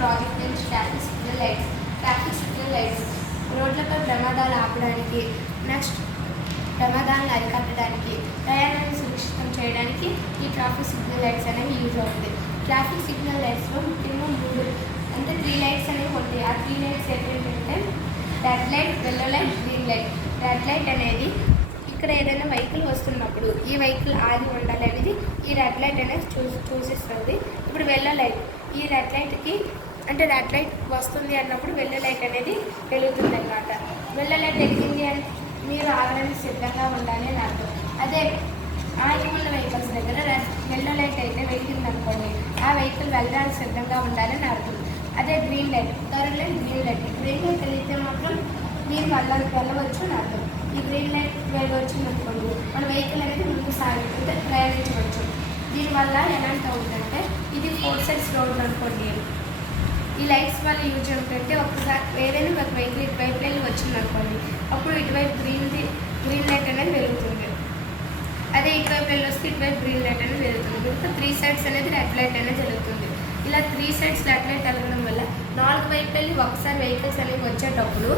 Project నుంచి traffic signal lights రోడ్లపై ప్రమాదాలు ఆపడానికి, నెక్స్ట్ ప్రమాదాలను అరికట్టడానికి, ప్రయాణాన్ని సురక్షితం చేయడానికి ఈ ట్రాఫిక్ సిగ్నల్ లైట్స్ అనేవి యూజ్ అవుతుంది. ట్రాఫిక్ సిగ్నల్ లైట్స్లో ముఖ్యంగా 3 లైట్స్ అనేవి ఉంటాయి. ఆ 3 లైట్స్ ఏంటంటే red light, yellow light, green light. Red light అనేది ఇక్కడ ఏదైనా వెహికల్ వస్తున్నప్పుడు ఈ వెహికల్ ఆగి ఉండాలి అనేది ఈ రెడ్ లైట్ అనేది చూసిస్తుంది. ఇప్పుడు ఎల్లో లైట్, ఈ రెడ్ లైట్కి అంటే రెడ్ లైట్ వస్తుంది అన్నప్పుడు ఎల్లో లైట్ అనేది వెలుగుతుంది అన్నమాట. ఎల్లో లైట్ వెలిగింది అంటే మీరు ఆగడానికి సిద్ధంగా ఉండాలి అని అర్థం. అదే ఆగి ఉన్న వెహికల్స్ దగ్గర ఎల్లో లైట్ అయితే వెలిగింది అనుకోండి, ఆ వెహికల్ వెళ్ళడానికి సిద్ధంగా ఉండాలని అర్థం. అదే green light, third light green light వెలిగితే మాత్రం మీరు వెళ్ళవచ్చు అని అర్థం. ఈ గ్రీన్ లైట్ వచ్చింది అనుకోండి, మన వెహికల్ అనేది ముందు సాగితే ప్రయాణించవచ్చు. దీనివల్ల ఎలాంటి అవుతుందంటే ఇది 4 సైడ్స్ రోడ్లు అనుకోండి, ఈ లైట్స్ వల్ల యూజ్ ఏంటంటే ఒకసారి ఏదైనా ఒక వెహికల్ ఇటువైపు వెళ్ళి వచ్చింది అనుకోండి, అప్పుడు ఇటువైపు గ్రీన్ లైట్ అనేది వెలుగుతుంది. అదే ఇటువైపు వెళ్ళి వస్తే ఇటువైపు గ్రీన్ లైట్ అనేది వెలుగుతుంది. మిగతా 3 సైడ్స్ అనేది రెడ్ లైట్ అనేది వెలుగుతుంది. ఇలా 3 సైడ్స్ రెడ్ లైట్ వెలగడం వల్ల 4 వైపు వెళ్ళి ఒకసారి వెహికల్స్ అనేవి వచ్చేటప్పుడు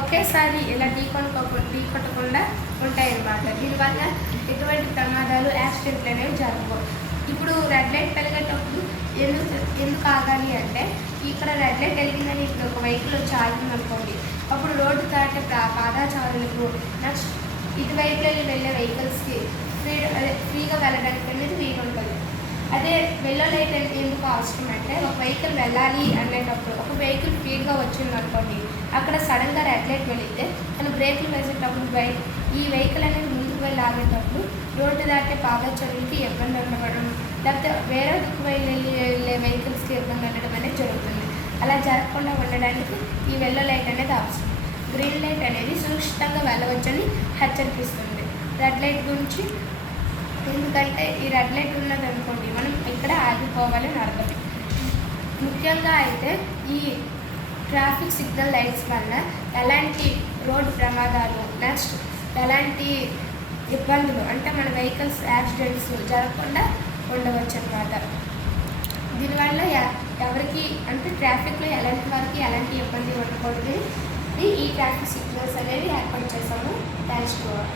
ఒకేసారి ఇలా ఢీకొట్టకుండా ఉంటాయన్నమాట. దీనివల్ల ఎటువంటి ప్రమాదాలు, యాక్సిడెంట్లు అనేవి జరగవు. ఇప్పుడు రెడ్ లైట్ వెలిగేటప్పుడు ఎందుకు ఆగాలి అంటే ఇక్కడ రెడ్ లైట్ వెలిగిందని ఇక్కడ ఒక వెహికల్ వచ్చి ఆగింది అనుకోండి, అప్పుడు రోడ్డు దాటే పాదాచారులకు, నెక్స్ట్ ఇటువైపు వెళ్ళే వెహికల్స్కి ఫ్రీగా వెళ్ళడానికి అనేది వీలు ఉంటుంది. అదే ఎల్లో లైట్ ఎందుకు అవసరం అంటే ఒక వెహికల్ వెళ్ళాలి అనేటప్పుడు ఒక వెహికల్ స్పీడ్గా వచ్చింది అనుకోండి, అక్కడ సడన్గా రెడ్ లైట్ వెళితే తను బ్రేక్లు వేసేటప్పుడు ఈ వెహికల్ అనేది ముందుకు వెళ్ళి ఆగేటప్పుడు రోడ్డు దాటే పాదచారులకి ఇబ్బంది ఉండడం, లేకపోతే వేరే దిక్కు వెళ్ళే వెహికల్స్కి ఇబ్బంది ఉండడం అనేది జరుగుతుంది. అలా జరగకుండా ఉండడానికి ఈ ఎల్లో లైట్ అనేది అవసరం. గ్రీన్ లైట్ అనేది సురక్షితంగా వెళ్ళవచ్చని హెచ్చరిస్తుంది. రెడ్ లైట్ గురించి ఎందుకంటే ఈ రెడ్ లైట్ ఉన్నది అనుకోండి, మనం ఇక్కడ ఆగిపోవాలని అర్థం. ముఖ్యంగా అయితే ఈ ట్రాఫిక్ సిగ్నల్ లైట్స్ వల్ల ఎలాంటి రోడ్డు ప్రమాదాలు, నెక్స్ట్ ఎలాంటి ఇబ్బందులు అంటే మన వెహికల్స్ యాక్సిడెంట్స్ జరగకుండా ఉండవచ్చు అన్నమాట. దీనివల్ల ఎవరికి అంటే ట్రాఫిక్లో ఎలాంటి వారికి ఎలాంటి ఇబ్బంది ఉండకూడదు. ఈ ట్రాఫిక్ సిగ్నల్స్ అనేవి ఏర్పాటు చేసాము. Thanks to all.